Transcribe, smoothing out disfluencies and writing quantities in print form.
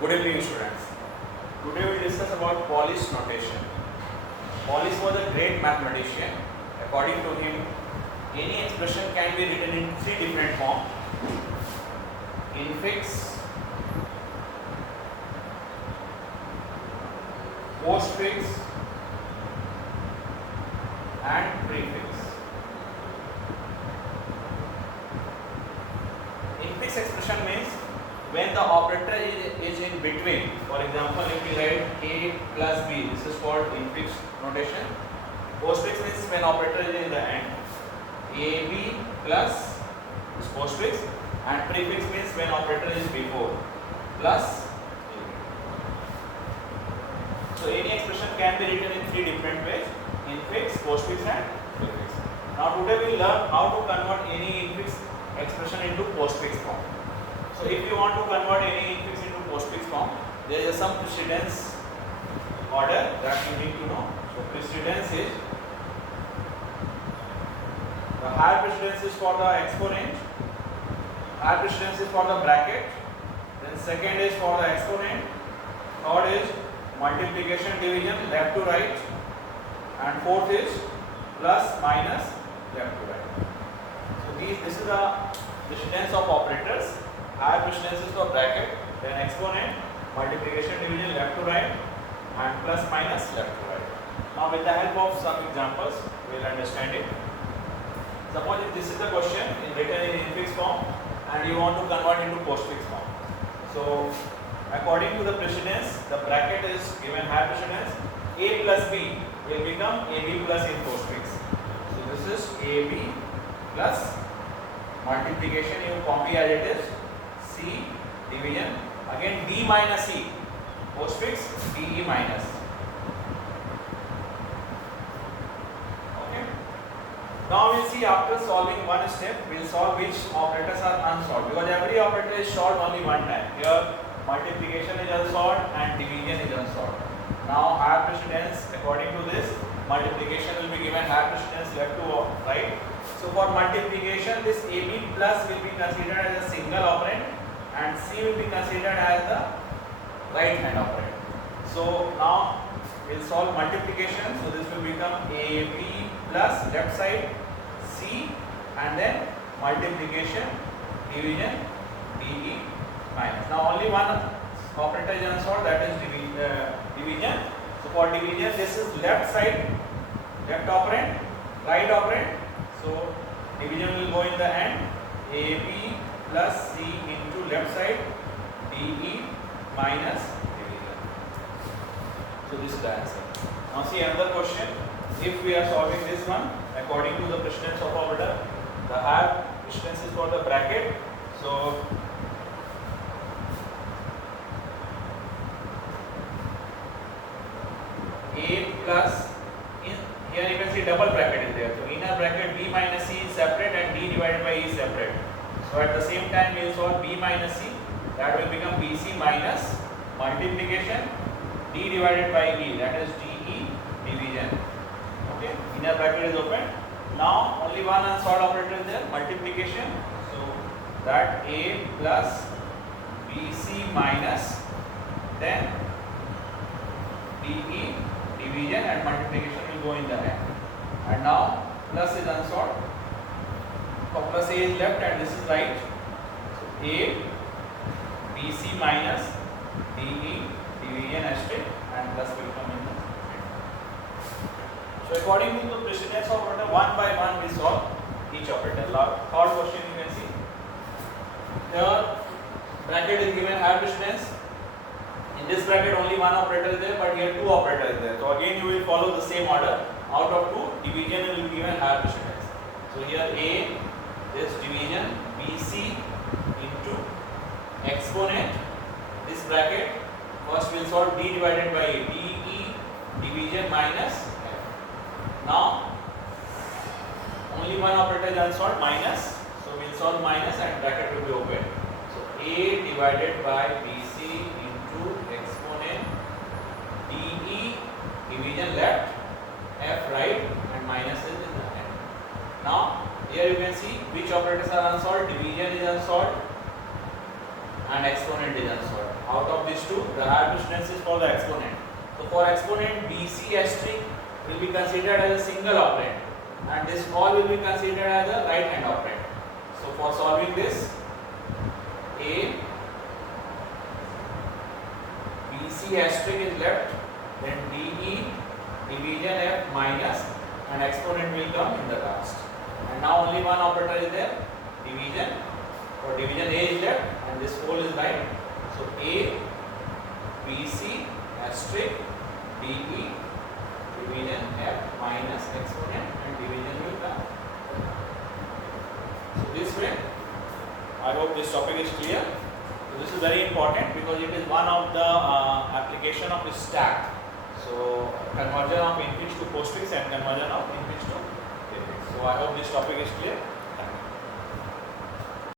Good evening, students. Today we will discuss about Polish notation. Polish was a great mathematician. According to him, any expression can be written in three different forms: infix, postfix, and prefix. Infix expression means when the operator is in between. For example, if we write a plus b, this is called infix notation. Postfix means when operator is in the end. ab plus is postfix, and prefix means when operator is before plus. So any expression can be written in three different ways: infix, postfix, and prefix. Now today we will learn how to convert any infix expression into postfix form. So if you want to convert any infix into postfix form, there is some precedence order that you need to know. So precedence is, the higher precedence is for the exponent, higher precedence is for the bracket, then second is for the exponent, third is multiplication, division, left to right, and fourth is plus, minus, left to right. So this is the precedence of operators. Higher precedence is for bracket, then exponent, multiplication, division, left to right, and plus, minus, left to right. Now with the help of some examples, we will understand it. Suppose if this is the question written in infix form and you want to convert into postfix form. So according to the precedence, the bracket is given higher precedence. A plus b will become ab plus in postfix. So this is ab plus multiplication, you copy as it is, c division, again d minus c, postfix, de minus. Okay. Now we will see, after solving one step, we will solve which operators are unsolved, because every operator is solved only one time. Here multiplication is unsolved and division is unsolved. Now higher precedence, according to this, multiplication will be given higher precedence left to right. So for multiplication, this ab plus will be considered as a single operand and c will be considered as the right hand operand. So now we will solve multiplication. So this will become ab plus left side c, and then multiplication, division, de minus. Now only one operator is unsolved, that is division. So for division, this is left side, left operand, right operand. So division will go in the end, ab plus c into left side, de minus division. So this is the answer. Now see another question. If we are solving this one according to the precedence of operator, the higher precedence is for the bracket. So a plus, here you can see double bracket is there. So inner bracket b minus c is separate and d divided by e is separate. So at the same time we will solve b minus c, that will become bc minus multiplication, d divided by e, that is de division. Okay, inner bracket is open. Now only one unsolved operator is there, multiplication. So that a plus bc minus, then de division, and multiplication will go in the end. And now plus is unsolved. So plus a is left and this is right. So a bc minus de division asterisk, and plus will come in the end. So according to the precedence of operator, one by one we solve each operator. Third question you can see. Here bracket is given higher precedence. In this bracket only one operator is there, but here two operators is there. So again you will follow the same order. Out of two, division will be given higher precedence. So here a, this division, bc into exponent, this bracket, first we will solve d divided by a, de division minus f. Now only one operator is unsolved, minus. So we will solve minus and bracket will be open. So a divided by bc into exponent, de division left, f right, and minus is in the end. Now here you can see which operators are unsolved. Division is unsolved and exponent is unsolved. out of these two, the higher precedence is for the exponent. So for exponent, BC asterisk will be considered as a single operand, and this all will be considered as a right hand operand. So for solving this, A BC asterisk is left, then DE division F minus, and exponent will come in the last. And now only one operator is there, division, or division A is left, and this whole is right. So A BC asterisk DE division F minus exponent, and division will come. So this way, I hope this topic is clear. So this is very important because it is one of the application of stack. So conversion of infix to postfix and conversion of infix to prefix. So I hope this topic is clear.